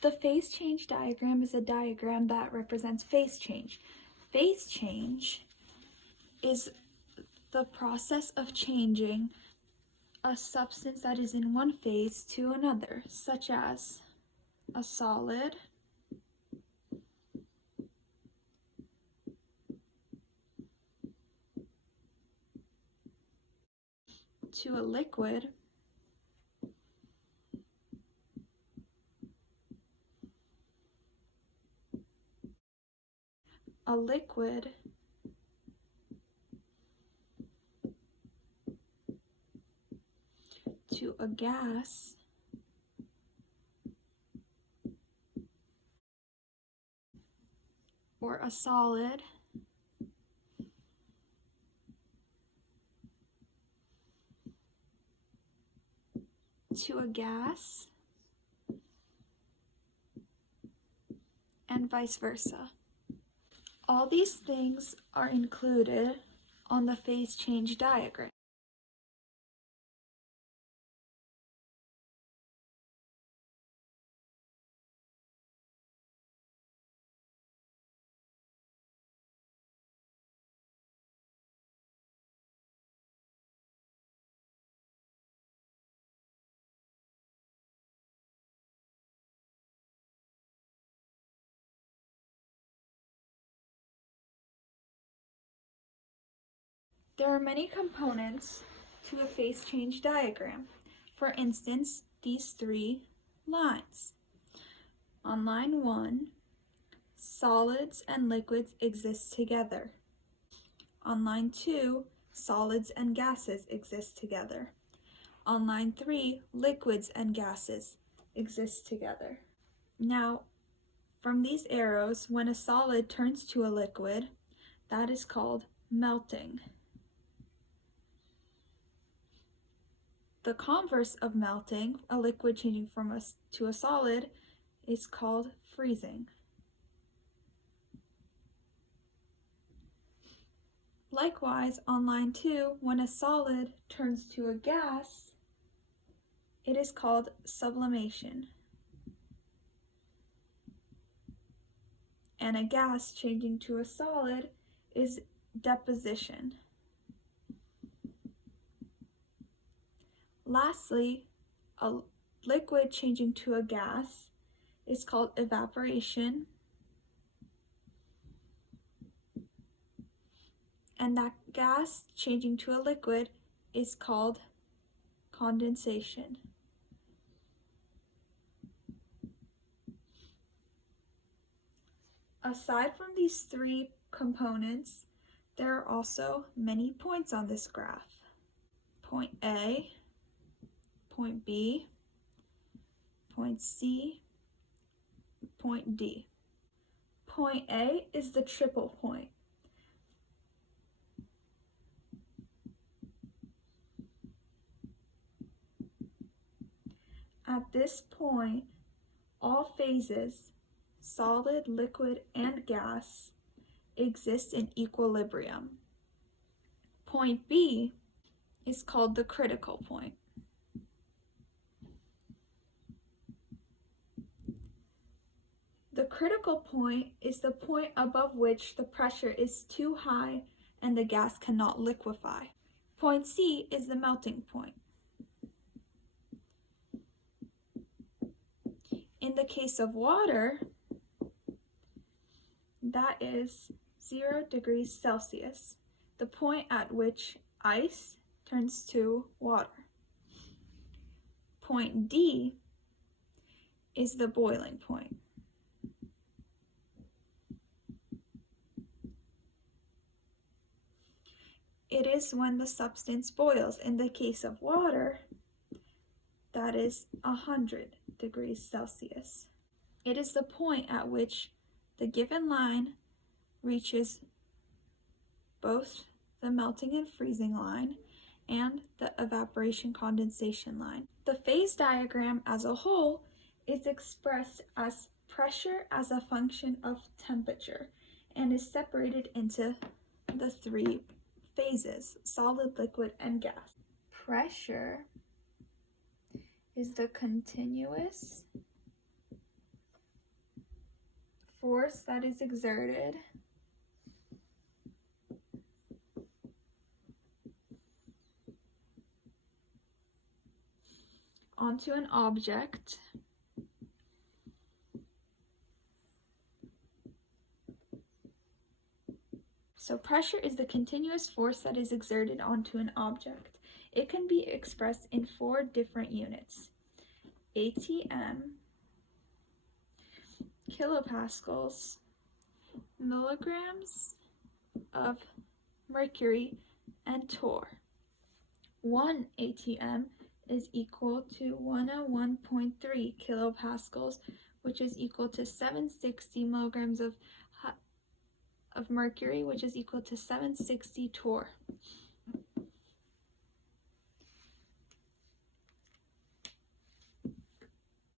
The phase change diagram is a diagram that represents phase change. Phase change is the process of changing a substance that is in one phase to another, such as a solid, to a liquid, a liquid to a gas, or a solid to a gas, and vice versa. All these things are included on the phase change diagram. There are many components to a phase change diagram. For instance, these three lines. On line 1, solids and liquids exist together. On line 2, solids and gases exist together. On line 3, liquids and gases exist together. Now, from these arrows, when a solid turns to a liquid, that is called melting. The converse of melting, a liquid changing to a solid, is called freezing. Likewise, on line 2, when a solid turns to a gas, it is called sublimation. And a gas changing to a solid is deposition. Lastly, a liquid changing to a gas is called evaporation. And that gas changing to a liquid is called condensation. Aside from these three components, there are also many points on this graph. Point A, point B, point C, point D. Point A is the triple point. At this point, all phases, solid, liquid, and gas, exist in equilibrium. Point B is called the critical point. The critical point is the point above which the pressure is too high and the gas cannot liquefy. Point C is the melting point. In the case of water, that is 0 degrees Celsius, the point at which ice turns to water. Point D is the boiling point. It is when the substance boils. In the case of water, that is 100 degrees Celsius. It is the point at which the given line reaches both the melting and freezing line and the evaporation condensation line. The phase diagram as a whole is expressed as pressure as a function of temperature and is separated into the three phases: solid, liquid, and gas. Pressure is the continuous force that is exerted onto an object So pressure is the continuous force that is exerted onto an object. It can be expressed in 4 different units: ATM, kilopascals, milligrams of mercury, and torr. 1 ATM is equal to 101.3 kilopascals, which is equal to 760 milligrams of mercury, which is equal to 760 torr.